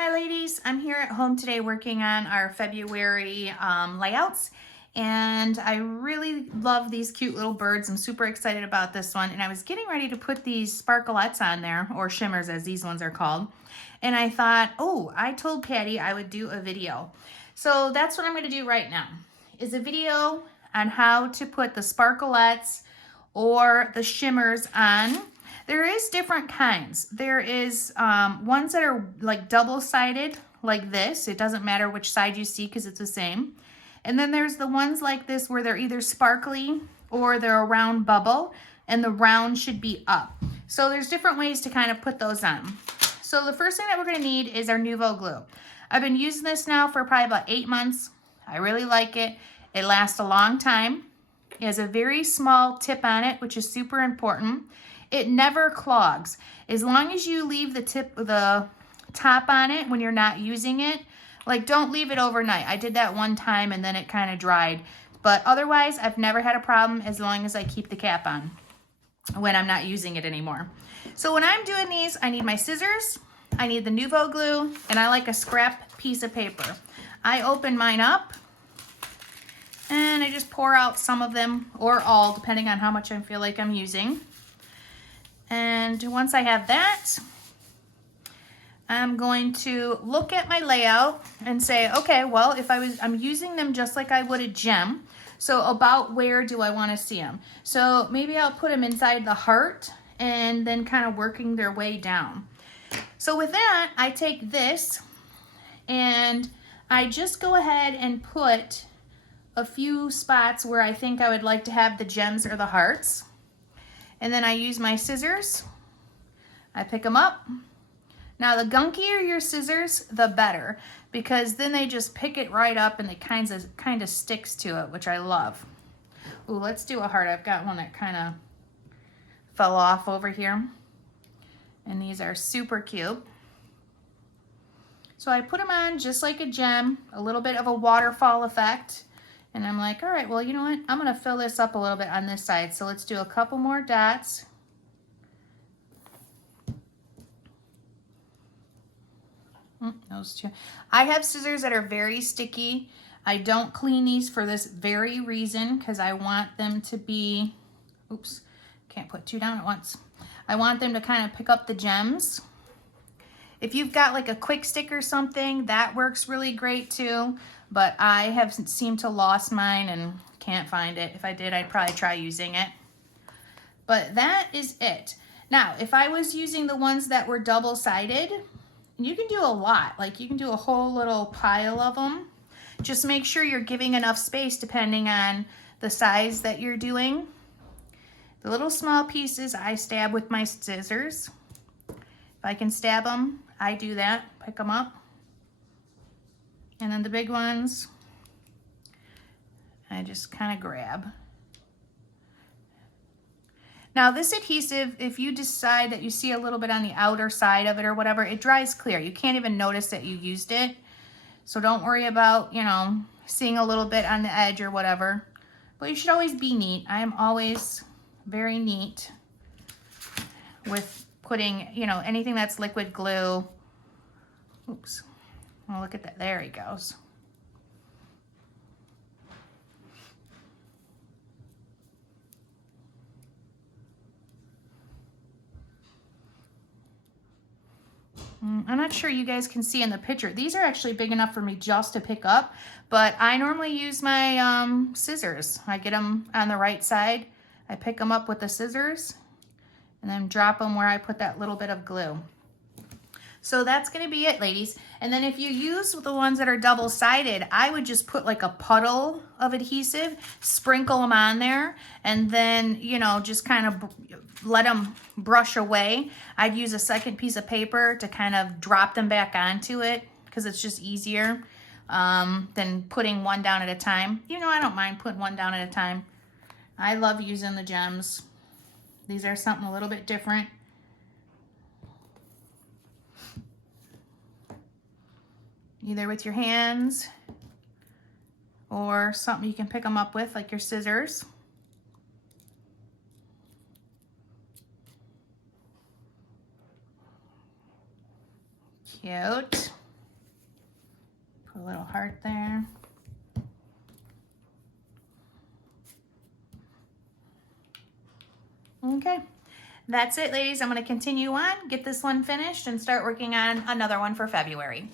Hi ladies, I'm here at home today working on our February layouts, and I really love these cute little birds. I'm super excited about this one, and I was getting ready to put these sparklettes on there, or shimmers as these ones are called, and I thought, oh, I told Patty I would do a video. So that's what I'm going to do right now, is a video on how to put the sparklettes or the shimmers on. There is different kinds. There is ones that are like double-sided, like this. It doesn't matter which side you see because it's the same. And then there's the ones like this where they're either sparkly or they're a round bubble, and the round should be up. So there's different ways to kind of put those on. So the first thing that we're going to need is our Nuvo glue. I've been using this now for probably about 8 months. I really like it. It lasts a long time. It has a very small tip on it, which is super important. It never clogs. As long as you leave the top on it when you're not using it, like don't leave it overnight. I did that one time and then it kind of dried. But otherwise, I've never had a problem as long as I keep the cap on when I'm not using it anymore. So when I'm doing these, I need my scissors, I need the Nuvo glue, and I like a scrap piece of paper. I open mine up and I just pour out some of them, or all, depending on how much I feel like I'm using. And once I have that, I'm going to look at my layout and say, okay, well, I'm using them just like I would a gem. So about where do I want to see them? So maybe I'll put them inside the heart and then kind of working their way down. So with that, I take this and I just go ahead and put a few spots where I think I would like to have the gems or the hearts. And then I use my scissors. I pick them up. Now the gunkier your scissors, the better, because then they just pick it right up and it kind of sticks to it, which I love. Ooh, let's do a heart. I've got one that kind of fell off over here. And these are super cute. So I put them on just like a gem, a little bit of a waterfall effect. And I'm like, all right, well, you know what? I'm going to fill this up a little bit on this side. So let's do a couple more dots. Those two. I have scissors that are very sticky. I don't clean these for this very reason, because I want them to be, oops, can't put two down at once. I want them to kind of pick up the gems. If you've got like a quick stick or something, that works really great too. But I have seemed to lost mine and can't find it. If I did, I'd probably try using it. But that is it. Now, if I was using the ones that were double-sided, you can do a lot. Like you can do a whole little pile of them. Just make sure you're giving enough space depending on the size that you're doing. The little small pieces I stab with my scissors. If I can stab them, I do that, pick them up. And then the big ones, I just kind of grab. Now this adhesive, if you decide that you see a little bit on the outer side of it or whatever, it dries clear. You can't even notice that you used it. So don't worry about, you know, seeing a little bit on the edge or whatever. But you should always be neat. I am always very neat with putting, you know, anything that's liquid glue. Oops. Oh, look at that. There he goes. I'm not sure you guys can see in the picture. These are actually big enough for me just to pick up, but I normally use my scissors. I get them on the right side. I pick them up with the scissors and then drop them where I put that little bit of glue. So that's going to be it, ladies. And then if you use the ones that are double-sided, I would just put like a puddle of adhesive, sprinkle them on there, and then, you know, just kind of let them brush away. I'd use a second piece of paper to kind of drop them back onto it, because it's just easier than putting one down at a time. You know, I don't mind putting one down at a time. I love using the gems. These are something a little bit different. Either with your hands or something you can pick them up with, like your scissors. Cute. Put a little heart there. Okay, that's it, ladies. I'm going to continue on, get this one finished, and start working on another one for February.